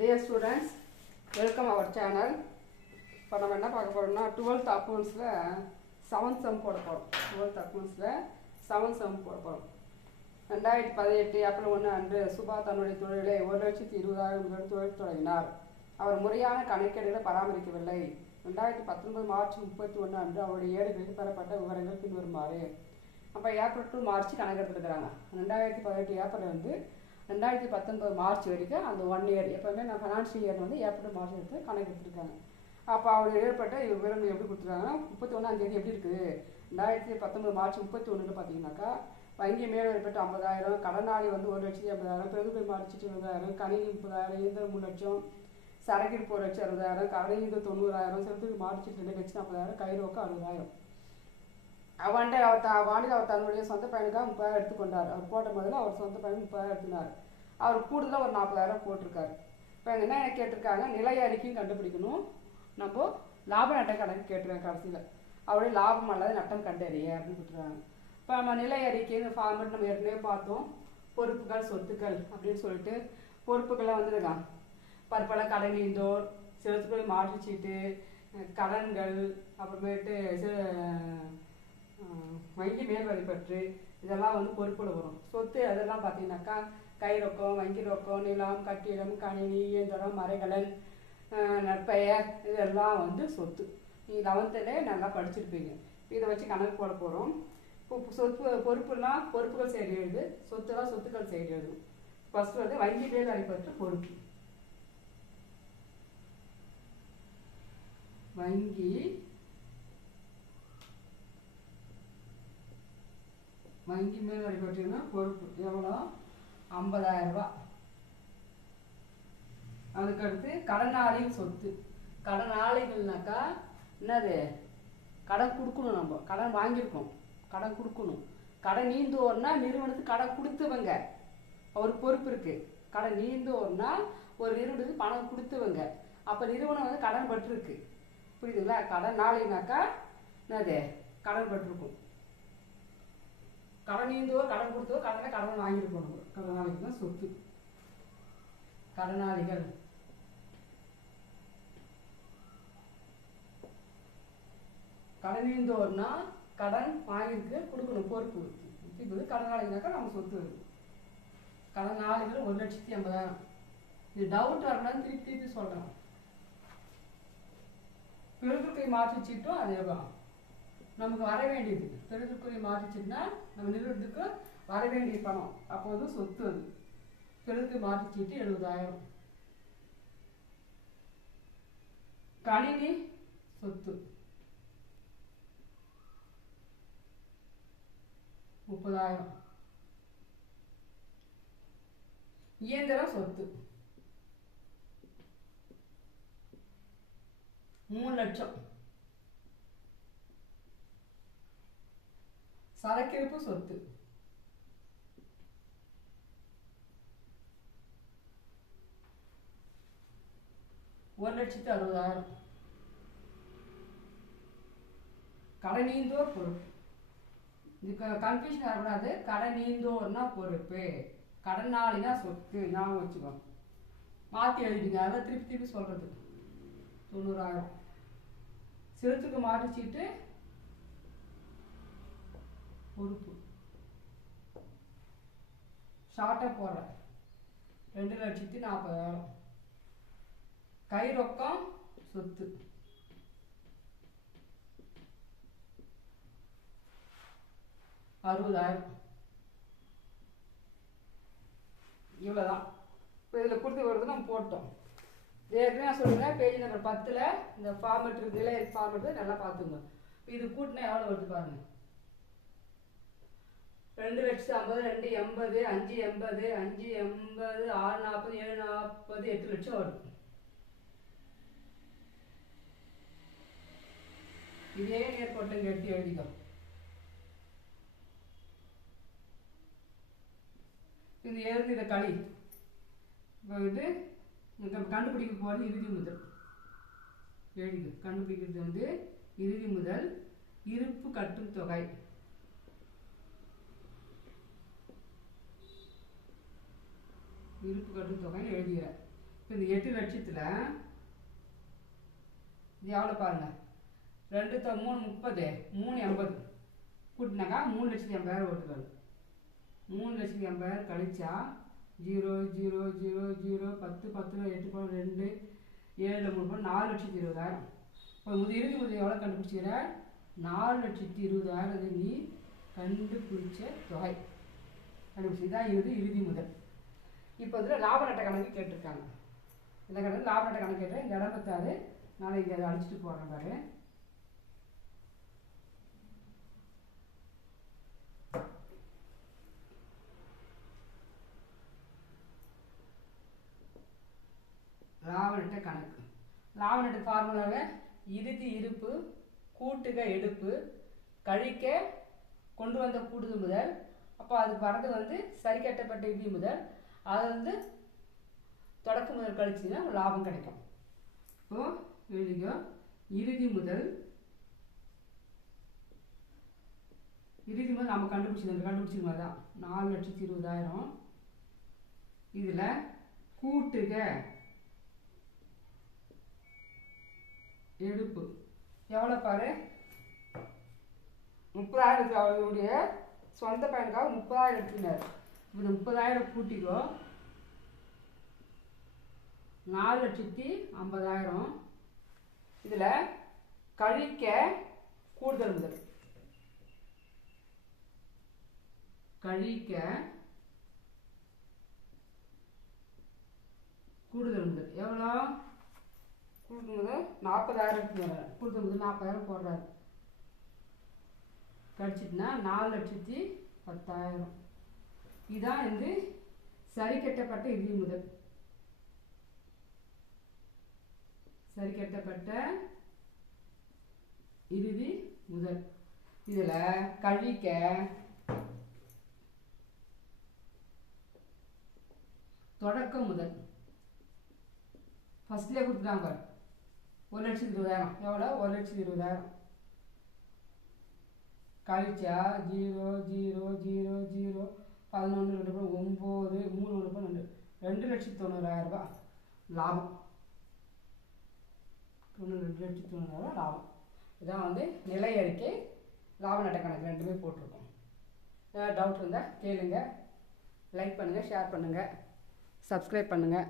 Dear students, welcome our channel. இப்போ நம்ம என்ன பார்க்க போறோம்னா 12th accountsல 7th sum போட போறோம். 12th accountsல 7th sum போட போறோம். 2018 ஏப்ரல் 1 அன்று சுபா தன்னுடைய தொழிலை 1,20,000 முதல் தொழில் தொடங்கினார். அவர் முறையான கணக்கீடுகளை பராமரிக்கவில்லை. 2019 மார்ச் 31 அன்று அவருடைய ஏடுகளில் பெறப்பட்ட விவரங்கள் பின்வருமாறு. அப்போ ஏப்ரல் டு மார்ச் கணக்கு எடுத்துருக்குறாங்க. 2018 ஏப்ரல் வந்து 2019 மார்ச் வரைக்கும் அந்த 1 இயர் எப்போவுமே நான் ஃபைனான்ஷியல் இயர் வந்து ஏப்ரல் மார்ச் எடுத்து கணக்கு எடுத்துருக்காங்க. அப்போ அவர் ஏற்பட்ட விவரங்கள் எப்படி கொடுத்துருக்காங்க, 31ஆம் தேதி எப்படி இருக்குது, 2019 மார்ச் 31 பார்த்தீங்கன்னாக்கா வங்கி மேல் ஏற்பட்ட 50,000, கடனாளி வந்து 1,80,000, பிரதிபை மாறிச்சிட்டு 20,000, கணினி 30,000, இயந்திரம் 3 லட்சம், சரக்கிருப்பு 1,60,000, கடனீடு 90,000, செலுத்துக்கு மாறிச்சிட்டு 2,40,000, கைரோக்கு 60,000. அவன்கிட்ட அவர் தன்னுடைய சொந்த பையனுக்காக 30,000 எடுத்துக்கொண்டார். அவர் போட்ட முதல்ல அவர் சொந்த பையன் 30,000 எடுத்துனார். அவர் கூடுதலாக ஒரு 40,000 போட்டிருக்காரு. இப்போ என்ன கேட்டிருக்காங்க, நிலை அறிக்கையும் கண்டுபிடிக்கணும், நம்ம லாப நட்ட கணக்கு கேட்டிருக்காங்க. கடைசியில் அவருடைய லாபம் அல்லது நட்டம் கண்டறிய அப்படின்னு கொடுத்துருக்காங்க. இப்போ நம்ம நிலை அறிக்கைன்னு ஃபார்மேட் நம்ம ஏற்கனவே பார்த்தோம். பொறுப்புகள் சொத்துக்கள் அப்படின்னு சொல்லிட்டு பொறுப்புகளை வந்துருக்காங்க. பற்பல கடனீந்தோர், செலுத்துக்கள் மாற்றுச்சீட்டு, கடன்கள், அப்புறமேட்டு வங்கி மேல்வரிப்பற்று, இதெல்லாம் வந்து பொறுப்புல வரும். சொத்து அதெல்லாம் பார்த்தீங்கன்னாக்கா கை ரொக்கம், வங்கி ரொக்கம், நிலம், கட்டிடம், கணினி, இயந்திரம், மறைகலன், நற்பெயர், இதெல்லாம் வந்து சொத்து. நீங்கள் 11th நல்லா படிச்சிருப்பீங்க. இதை வச்சு கணக்கு போட போகிறோம். இப்போ பொறுப்புனா பொறுப்புகள் சைடு எழுது, சொத்துலாம் சொத்துக்கள் சைடு எழுதும். ஃபர்ஸ்ட் வந்து வங்கி மேல்வரிப்பற்று பொறுப்பு. வங்கி மேல் வரிப்பற்றினா பொறுப்பு எவ்வளோ, 50,000 ரூபா. அதுக்கடுத்து கடனாளிகள் சொத்து. கடனாளிகள்னாக்கா என்னது, கடன் கொடுக்கணும், நம்ம கடன் வாங்கியிருக்கோம், கடன் கொடுக்கணும். கடன் நீந்தோர்னா நிறுவனத்துக்கு கடன் கொடுத்தவங்க ஒரு பொறுப்பு இருக்கு. கடன் நீந்தோர்னா ஒரு நிறுவனத்துக்கு பணம் கொடுத்தவங்க, அப்போ நிறுவனம் வந்து கடன் பட்டிருக்கு. புரியுதுங்களா? கடன் நாளைனாக்கா என்னது, கடன் பட்டிருக்கும். கடன் நீந்தோ கடன் கொடுத்தோ கடன் வாங்கியிருக்கணும். கடனாளிகள் தான் சொத்து. கடனாளிகள் கடன் நீந்தோர்னா கடன் வாங்கியிருக்கு கொடுக்கணும், பொறுப்பு. இப்போ கடனாளிகள்னாக்கா நம்ம சொத்து. கடனாளிகள் 1,80,000. இது டவுட் வரலான்னு திருப்பி சொல்றேன். பெருதுக்கை மாற்றிச்சிட்டும் அதேதான் நமக்கு வர வேண்டியது. பெருதுக்குறை மாற்றிச்சுன்னா நம்ம நிறுவனத்துக்கு வர வேண்டிய பணம், அப்போ வந்து சொத்து. அது பெருதுக்கு மாற்றிச்சீட்டு 70,000. கணினி சொத்து 30,000. இயந்திரம் சொத்து 3 லட்சம். சரக்கிருப்பு சொத்து 1,60,000. கடனீந்தோர் பொறுப்பு. இதுக்கு கன்ஃபியூஷன் வரக்கூடாது. கடனீந்தோர்னா பொறுப்பு, கடனாளினா சொத்து. ஞாபகம் வச்சுக்கோ, மாற்றி எழுதிங்க. அதை திருப்பி சொல்றது. 90,000. செலுத்துக்கு மாற்றிச்சிட்டு பொறுப்பு ஷார்ட்டாக போடுற 2,40,000. கை ரொக்கம் சொத்து 60,000. இவ்வளோதான். இப்போ இதில் கொடுத்து வருது நம்ம போட்டோம். ஏற்கனவே நான் சொல்லுறேன், பேஜ் நம்பர் 10ல் இந்த ஃபார்மெட் நிலை ஃபார்மெட் நல்லா பார்த்துங்க. இது கூட்டினா எவ்வளோ வருது பாருங்க. 2,50,000, 2,80,000, 5,80,000, 5,80,000, 6,40,000, 7,40,000, 8 லட்சம் வருது. இதே நேர்கோட்டில் எடுத்து எழுதிக்கோ. இது எழுதி இதை களி. இப்போ இது கண்டுபிடிக்க போகிறது இறுதி முதல் எழுதிக்கோ. கண்டுபிடிக்கிறது வந்து இறுதி முதல் இருப்பு கட்டும் தொகை. இருப்பு கட்டும் தொகை எழுதுகிறேன். இந்த 8 லட்சத்தில் இது எவ்வளோ பாருங்கள், 2 3 30 3 80 கூட்டினாக்கா 3,80,000 ஓட்டுகள். 3,80,000 கழிச்சா 0 0 0 0 10 10 8 2 7 3 4,20,000. இப்போ இறுதி முதல் எவ்வளோ கண்டுபிடிச்சிக்கிற? 4,20,000 நீ கண்டுபிடிச்ச தொகை கண்டுபிடிச்சி தான் இறுதி முதல். இப்போ இதில் லாப நட்ட கணக்கு கேட்டிருக்காங்க. இந்த கணக்கு லாப நட்ட கணக்கு கேட்டால் இந்த இடம் பத்தாது, நாளை இங்கே அதை அழிச்சிட்டு போகிறேன் பாரு. லாப நட்ட கணக்கு. லாப நட்ட ஃபார்முலாவை இறுதி இருப்பு கூட்டுக எடுப்பு கழிக்க கொண்டு வந்த கூடுதல் முதல். அப்போ அதுக்கு வரது சரி கட்டப்பட்ட இறுதி முதல், அது தொடக்க முதல் கழிச்சுன்னா லாபம் கிடைக்கும். இப்போ எழுதிக்கோ, இறுதி முதல் நம்ம கண்டுபிடிச்சிருக்கோம் தான் 4,20,000. இதில் கூட்டுக எடுப்பு எவ்வளோ பாரு, 30,000 அவருடைய சொந்த பையனுக்காக 30,000 எடுத்துனார். இப்போ 30,000 கூட்டிக்கோ, 4,50,000. இதில் கழிக்க கூடுதல் முதல், கழிக்க கூடுதல் முதல் எவ்வளோ? கூடுதல் முதல் 40,000 கூடுதல் முதல் 40,000 போடுறாரு. கழிச்சிட்டுனா 4,10,000. இதுதான் சரி கட்டப்பட்ட இறுதி முதல். சரி கட்டப்பட்ட இறுதி முதல். இதில் கழிக்க தொடக்க முதல். ஃபர்ஸ்ட்லேயே கொடுத்துட்டாங்க 1,20,000. எவ்வளோ? 1,20,000 கழிச்சா 0 0 0 0 11 2 9 3 1 2,90,000 லாபம். 2,90,000 லாபம். இதான் நிலை அறிக்கை, லாப நட்ட கணக்கு ரெண்டுமே போட்டிருக்கோம். ஏதாவது டவுட் இருந்தால் கேளுங்க. லைக் பண்ணுங்கள், ஷேர் பண்ணுங்கள், சப்ஸ்கிரைப் பண்ணுங்கள்.